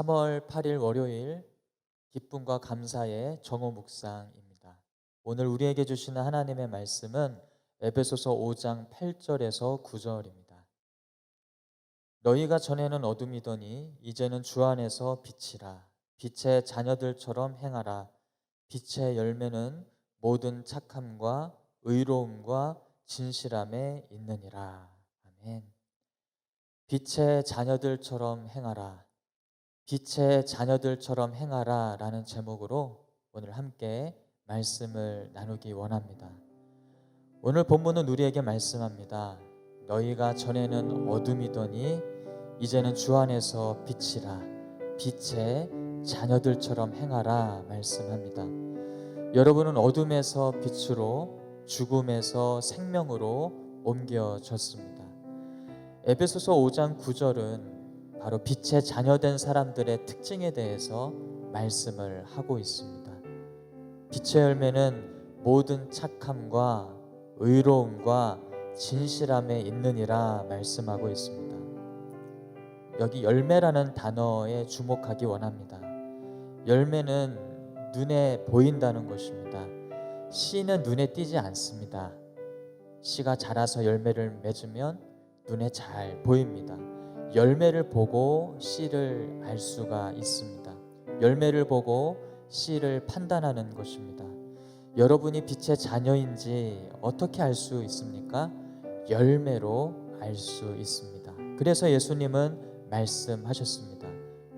3월 8일 월요일 기쁨과 감사의 정오 묵상입니다. 오늘 우리에게 주시는 하나님의 말씀은 에베소서 5장 8절에서 9절입니다. 너희가 전에는 어둠이더니 이제는 주 안에서 빛이라. 빛의 자녀들처럼 행하라. 빛의 열매는 모든 착함과 의로움과 진실함에 있느니라. 아멘. 빛의 자녀들처럼 행하라. 빛의 자녀들처럼 행하라 라는 제목으로 오늘 함께 말씀을 나누기 원합니다. 오늘 본문은 우리에게 말씀합니다. 너희가 전에는 어둠이더니 이제는 주 안에서 빛이라. 빛의 자녀들처럼 행하라 말씀합니다. 여러분은 어둠에서 빛으로, 죽음에서 생명으로 옮겨졌습니다. 에베소서 5장 9절은 바로 빛의 자녀된 사람들의 특징에 대해서 말씀을 하고 있습니다. 빛의 열매는 모든 착함과 의로움과 진실함에 있느니라 말씀하고 있습니다. 여기 열매라는 단어에 주목하기 원합니다. 열매는 눈에 보인다는 것입니다. 씨는 눈에 띄지 않습니다. 씨가 자라서 열매를 맺으면 눈에 잘 보입니다. 열매를 보고 씨를 알 수가 있습니다. 열매를 보고 씨를 판단하는 것입니다. 여러분이 빛의 자녀인지 어떻게 알 수 있습니까? 열매로 알 수 있습니다. 그래서 예수님은 말씀하셨습니다.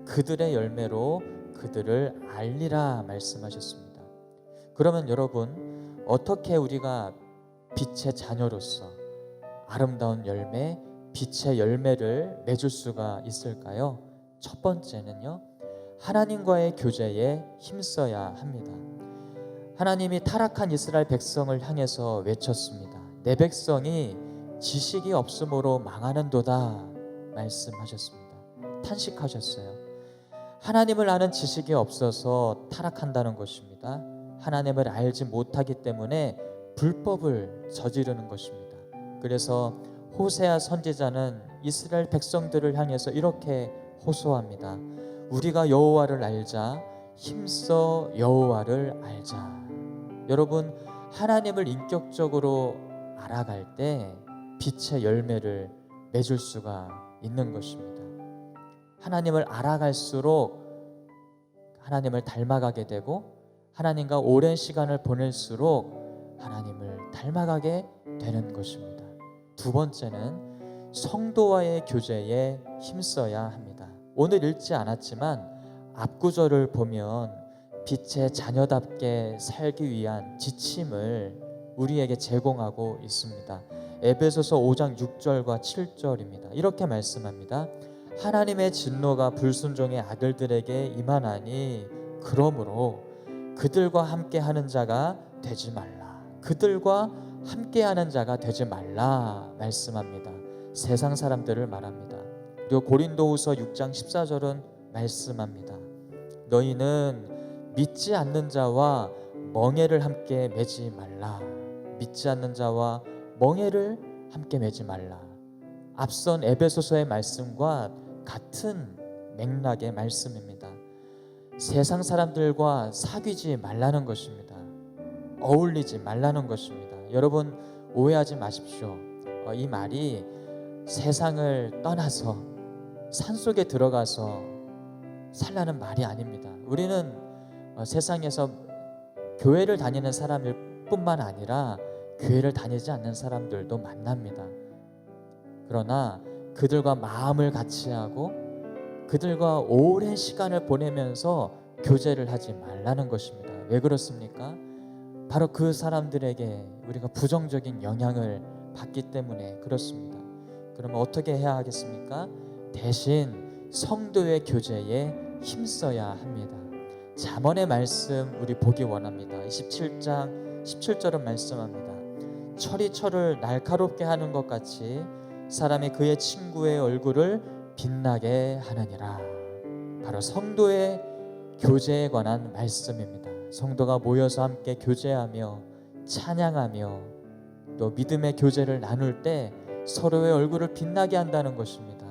그들의 열매로 그들을 알리라 말씀하셨습니다. 그러면 여러분, 어떻게 우리가 빛의 자녀로서 아름다운 열매, 빛의 열매를 맺을 수가 있을까요? 첫 번째는요, 하나님과의 교제에 힘써야 합니다. 하나님이 타락한 이스라엘 백성을 향해서 외쳤습니다. 내 백성이 지식이 없으므로 망하는도다 말씀하셨습니다. 탄식하셨어요. 하나님을 아는 지식이 없어서 타락한다는 것입니다. 하나님을 알지 못하기 때문에 불법을 저지르는 것입니다. 그래서 호세아 선지자는 이스라엘 백성들을 향해서 이렇게 호소합니다. 우리가 여호와를 알자. 힘써 여호와를 알자. 여러분, 하나님을 인격적으로 알아갈 때 빛의 열매를 맺을 수가 있는 것입니다. 하나님을 알아갈수록 하나님을 닮아가게 되고, 하나님과 오랜 시간을 보낼수록 하나님을 닮아가게 되는 것입니다. 두 번째는 성도와의 교제에 힘써야 합니다. 오늘 읽지 않았지만 앞구절을 보면 빛의 자녀답게 살기 위한 지침을 우리에게 제공하고 있습니다. 에베소서 5장 6절과 7절입니다. 이렇게 말씀합니다. 하나님의 진노가 불순종의 아들들에게 임하나니 그러므로 그들과 함께하는 자가 되지 말라. 그들과 함께하는 자가 되지 말라 말씀합니다. 세상 사람들을 말합니다. 그리고 고린도후서 6장 14절은 말씀합니다. 너희는 믿지 않는 자와 멍에를 함께 매지 말라. 믿지 않는 자와 멍에를 함께 매지 말라. 앞선 에베소서의 말씀과 같은 맥락의 말씀입니다. 세상 사람들과 사귀지 말라는 것입니다. 어울리지 말라는 것입니다. 여러분, 오해하지 마십시오. 이 말이 세상을 떠나서 산속에 들어가서 살라는 말이 아닙니다. 우리는 세상에서 교회를 다니는 사람일 뿐만 아니라 교회를 다니지 않는 사람들도 만납니다. 그러나 그들과 마음을 같이 하고 그들과 오랜 시간을 보내면서 교제를 하지 말라는 것입니다. 왜 그렇습니까? 바로 그 사람들에게 우리가 부정적인 영향을 받기 때문에 그렇습니다. 그러면 어떻게 해야 하겠습니까? 대신 성도의 교제에 힘써야 합니다. 잠언의 말씀 우리 보기 원합니다. 27장 17절은 말씀합니다. 철이 철을 날카롭게 하는 것 같이 사람이 그의 친구의 얼굴을 빛나게 하느니라. 바로 성도의 교제에 관한 말씀입니다. 성도가 모여서 함께 교제하며 찬양하며 또 믿음의 교제를 나눌 때 서로의 얼굴을 빛나게 한다는 것입니다.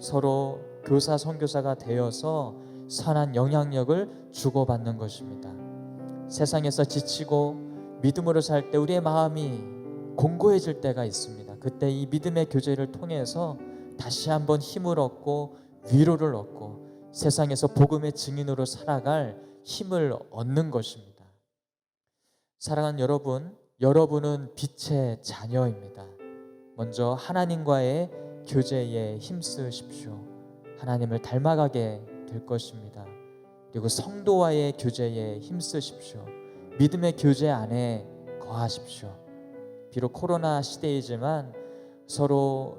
서로 교사, 선교사가 되어서 선한 영향력을 주고받는 것입니다. 세상에서 지치고 믿음으로 살 때 우리의 마음이 공고해질 때가 있습니다. 그때 이 믿음의 교제를 통해서 다시 한번 힘을 얻고 위로를 얻고 세상에서 복음의 증인으로 살아갈 힘을 얻는 것입니다. 사랑하는 여러분, 여러분은 빛의 자녀입니다. 먼저 하나님과의 교제에 힘쓰십시오. 하나님을 닮아가게 될 것입니다. 그리고 성도와의 교제에 힘쓰십시오. 믿음의 교제 안에 거하십시오. 비록 코로나 시대이지만 서로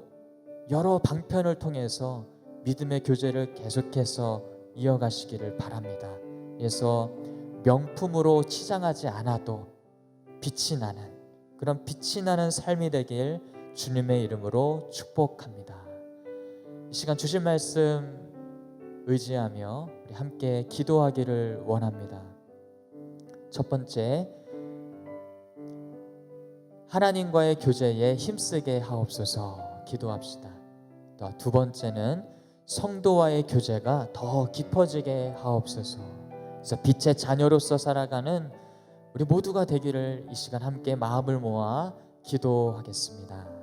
여러 방편을 통해서 믿음의 교제를 계속해서 이어가시기를 바랍니다. 그래서 명품으로 치장하지 않아도 빛이 나는 그런 빛이 나는 삶이 되길 주님의 이름으로 축복합니다. 이 시간 주신 말씀 의지하며 우리 함께 기도하기를 원합니다. 첫 번째, 하나님과의 교제에 힘쓰게 하옵소서 기도합시다. 또 두 번째는 성도와의 교제가 더 깊어지게 하옵소서. 그래서 빛의 자녀로서 살아가는 우리 모두가 되기를 이 시간 함께 마음을 모아 기도하겠습니다.